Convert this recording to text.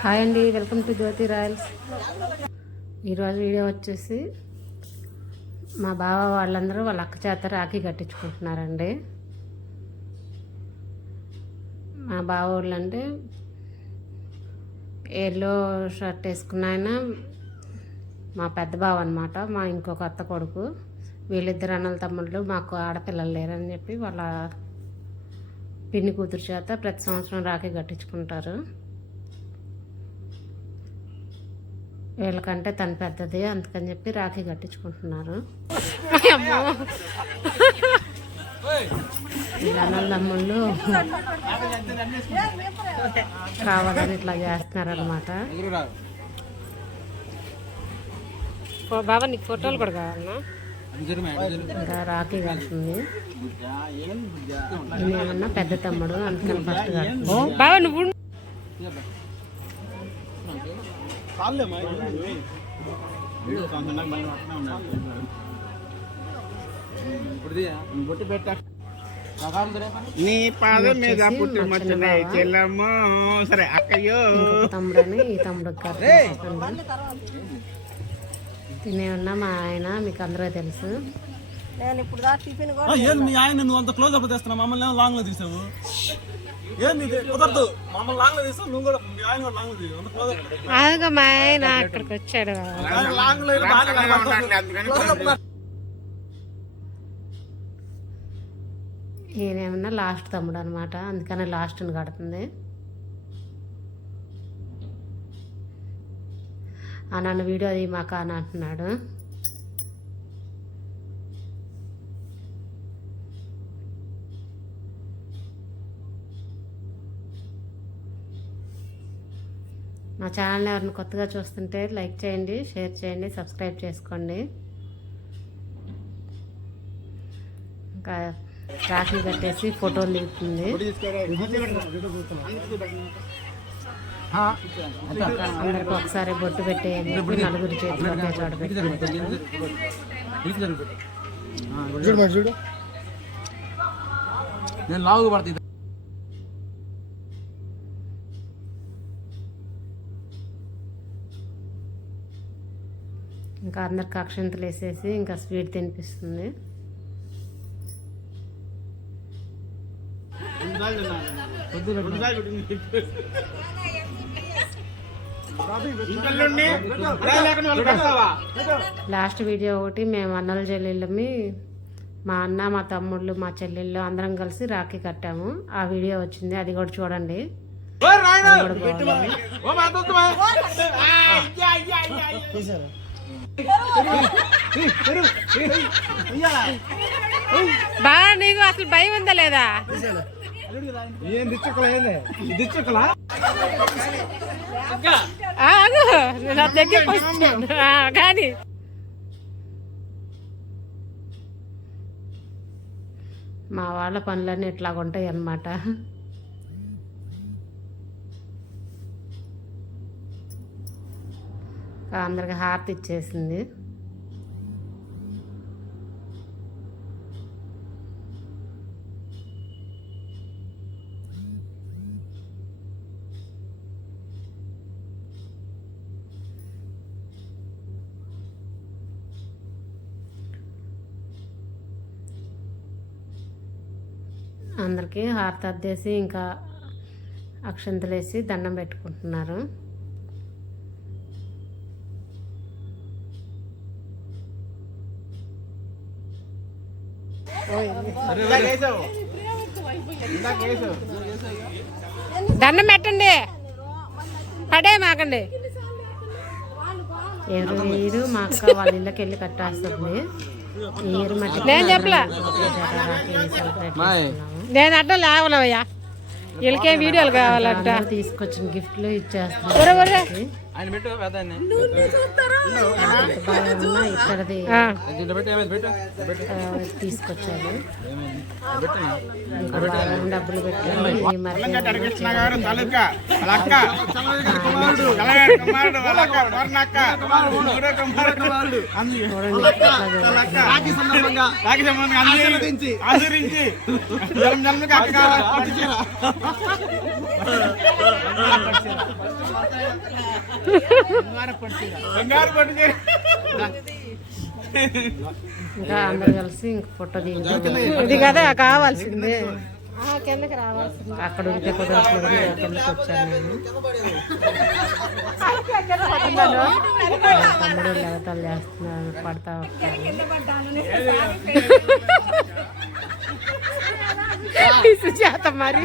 Hi అండి welcome to Jyothi Royals. ఈరోజు video వచ్చేసి మా బావ వాళ్ళందరూ వాళ్ళ అక్క చేత రాఖీ కట్టించుకుంటున్నారండి. మా బావ వాళ్ళు అంటే ఎల్లో షర్ట్ వేసుకున్న ఆయన మా పెద్ద బావ అనమాట మా ఇంకొక అత్త కొడుకు. వీళ్ళిద్దరు అన్నల తమ్ముళ్ళు మాకు ఆడపిల్లలు లేరని చెప్పి వాళ్ళ పిన్ని కూతురు చేత ప్రతి సంవత్సరం రాఖీ కట్టించుకుంటారు. వీళ్ళకంటే తను పెద్దది అందుకని చెప్పి రాఖీ కట్టించుకుంటున్నారు. తమ్ముళ్ళు కావాలని ఇట్లా చేస్తున్నారనమాట బాబా నీకు ఫోటోలు కూడా కావాలన్నా రాఖీ కడుతుంది ఏమన్నా పెద్ద తమ్ముడు అందుకని ఫస్ట్ బాబా నువ్వు నీ పాదం మీద పుట్టి మచ్చలే చెల్లమ్మో. సరే అక్కయ్యో. తమ్ముడని ఈ తమ్ముడు తినే ఉన్నా మా ఆయన మీకు అందరూ తెలుసు. నేను ఇప్పుడు దా టిఫిన్ కూడా ఏంది మీ ఆయన నువ్వు అంత క్లోజ్ అప్ తీస్తున్నావు మమ్మల్ని ఏమో లాంగ్లో తీసావు. ఏంది ఇది కుదరదు. మమ్మల్ని లాంగ్లో తీసావు. నువ్వు కూడా మీ ఆయన కూడా లాంగ్లో తీసావు అంత క్లోజ్ అప్ అదిగో మా ఆయన అక్కడికి వచ్చాడు. లాంగ్లో బాగా ఈయనేమన్నా లాస్ట్ తమ్ముడు అనమాట అందుకని లాస్ట్ని కడుతుంది. నన్ను వీడియో అది మాకు అని అంటున్నాడు. మా ఛానల్ ఎవరిని కొత్తగా చూస్తుంటే లైక్ చేయండి షేర్ చేయండి సబ్స్క్రైబ్ చేసుకోండి. ఇంకా రాఖీ కట్టేసి ఫోటోలు దిగుతుంది. అందరికి ఒకసారి బొట్టు పెట్టేయండి. నలుగురు చేతులు ఒకే చోట పెట్టుకుంటారు నేను లాగు పడుతుంది ఇంకా అందరికి అక్షంతలు వేసేసి ఇంకా స్వీట్ తినిపిస్తుంది. లాస్ట్ వీడియో ఒకటి మేము అన్నల చెల్లెళ్ళమి మా అన్న మా తమ్ముళ్ళు మా చెల్లెళ్ళు అందరం కలిసి రాఖీ కట్టాము. ఆ వీడియో వచ్చింది అది కూడా చూడండి. బాగా నీకు అసలు భయం ఉందా లేదా? ఏం దిచ్చుకలా ఏంది? దిచ్చుకలా? ఆగు నా దగ్గరికి వస్తున్నాను. ఆ, కానీ. మా వాళ్ళ పనులన్నీ ఇట్లా ఉంటాయి అన్నమాట. అందరికి హారతి ఇచ్చేసింది. అందరికీ హారతి అద్దేసి ఇంకా అక్షంతలు వేసి దండం పెట్టుకుంటున్నారు. దండం పెట్టండి. పడే మాకండి. ఎవరు వీరు మా అక్క వాళ్ళ ఇళ్ళకి వెళ్ళి కట్టేస్తుంది. ఈరు మట్టి నేను చెప్పలే. నేను లేవలేవయ్యా. వీళ్ళకేం వీడియోలు కావాలంట. తీసుకొచ్చిన గిఫ్ట్లు ఇచ్చేస్తాను. ఆయన పెట్టు పెద్ద ఆయన. బాగున్నా ఇక్కడది. బాగా డబ్బులు పెట్టాను అందరు కలిసి ఇంక ఫోటో ఇది కదా కావాల్సిందే. కిందకి రావాల్సింది అక్కడ ఉంటే కుదరట్లేదు కిందకి వచ్చాను నేను. తమ్ముడు లెవతలు చేస్తున్నారు పడతా సుజాత మరి.